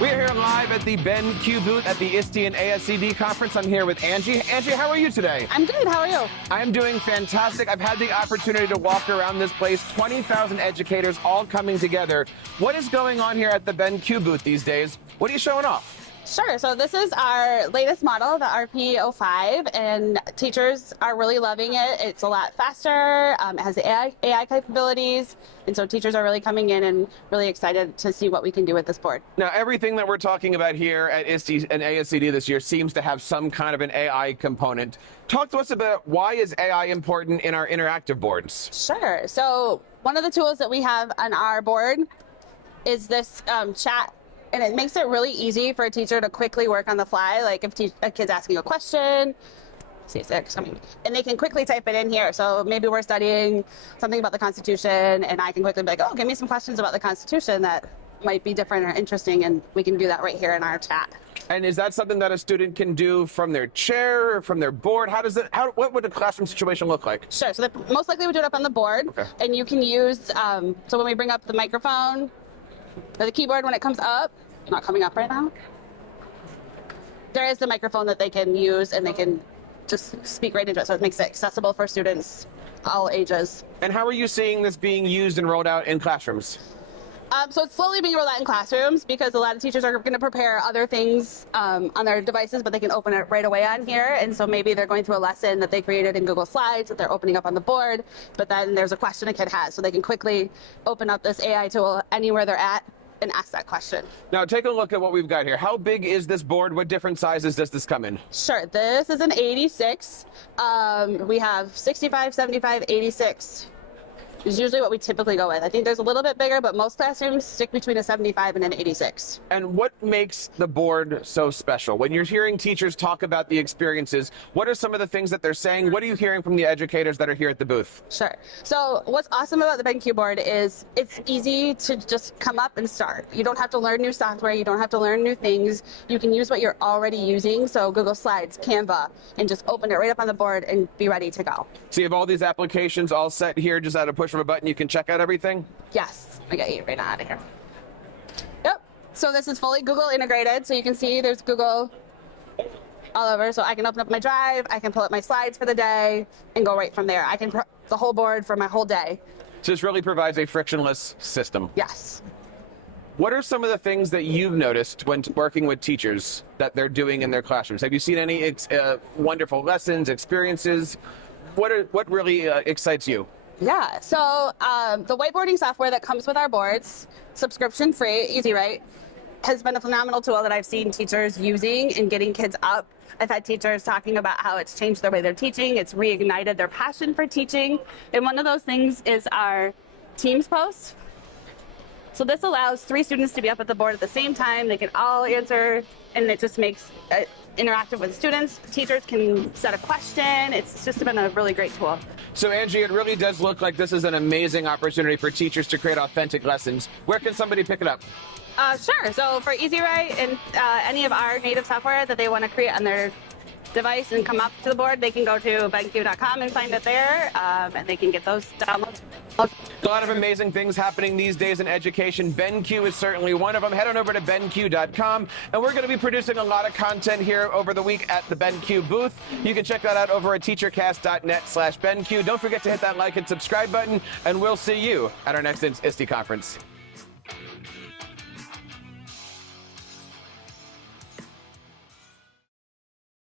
We are here live at the BenQ booth at the ISTE and ASCD conference. I'm here with Angie. Angie, how are you today? I'm good. How are you? I'm doing fantastic. I've had the opportunity to walk around this place, 20,000 educators all coming together. What is going on here at the BenQ booth these days? What are you showing off? Sure. So this is our latest model, the RP05, and teachers are really loving it. It's a lot faster. It has AI capabilities, and so teachers are really coming in and really excited to see what we can do with this board. Now, everything that we're talking about here at ISTE and ASCD this year seems to have some kind of an AI component. Talk to us about why is AI important in our interactive boards? Sure. So one of the tools that we have on our board is this chat. And it makes it really easy for a teacher to quickly work on the fly. Like if a kid's asking a question, see if they're coming, and they can quickly type it in here. So maybe we're studying something about the Constitution, and I can quickly be like, oh, give me some questions about the Constitution that might be different or interesting, and we can do that right here in our chat. And is that something that a student can do from their chair or from their board? What would a classroom situation look like? Sure. So most likely we do it up on the board, okay. And you can use, so when we bring up the microphone or the keyboard when it comes up, not coming up right now. There is the microphone that they can use, and they can just speak right into it, so it makes it accessible for students all ages. And how are you seeing this being used and rolled out in classrooms? So it's slowly being rolled out in classrooms because a lot of teachers are going to prepare other things on their devices, but they can open it right away on here. And so maybe they're going through a lesson that they created in Google Slides that they're opening up on the board, but then there's a question a kid has, so they can quickly open up this AI tool anywhere they're at and ask that question. Now take a look at what we've got here. How big is this board? What different sizes does this come in? Sure, this is an 86. We have 65, 75, 86. Is usually what we typically go with. I think there's a little bit bigger, but most classrooms stick between a 75 and an 86. And what makes the board so special? When you're hearing teachers talk about the experiences, what are some of the things that they're saying? What are you hearing from the educators that are here at the booth? Sure. So what's awesome about the BenQ board is it's easy to just come up and start. You don't have to learn new software. You don't have to learn new things. You can use what you're already using. So Google Slides, Canva, and just open it right up on the board and be ready to go. So you have all these applications all set here, just at a push of a button, you can check out everything? Yes, I got you right out of here. Yep, so this is fully Google integrated, so you can see there's Google all over, so I can open up my drive, I can pull up my slides for the day, and go right from there. I can the whole board for my whole day. So this really provides a frictionless system? Yes. What are some of the things that you've noticed when working with teachers that they're doing in their classrooms? Have you seen any wonderful lessons, experiences? What really excites you? Yeah, so the whiteboarding software that comes with our boards, subscription free, easy, right, has been a phenomenal tool that I've seen teachers using in getting kids up. I've had teachers talking about how it's changed the way they're teaching, it's reignited their passion for teaching, and one of those things is our Teams post. So this allows 3 students to be up at the board at the same time, they can all answer, and it just makes it interactive with students. Teachers can set a question. It's just been a really great tool. So Angie, it really does look like this is an amazing opportunity for teachers to create authentic lessons. Where can somebody pick it up? Sure. So for EasyWrite and any of our native software that they want to create on their device and come up to the board, they can go to BenQ.com and find it there, and they can get those downloads. A lot of amazing things happening these days in education. BenQ is certainly one of them. Head on over to BenQ.com, and we're going to be producing a lot of content here over the week at the BenQ booth. You can check that out over at teachercast.net/BenQ. Don't forget to hit that like and subscribe button, and we'll see you at our next ISTE conference.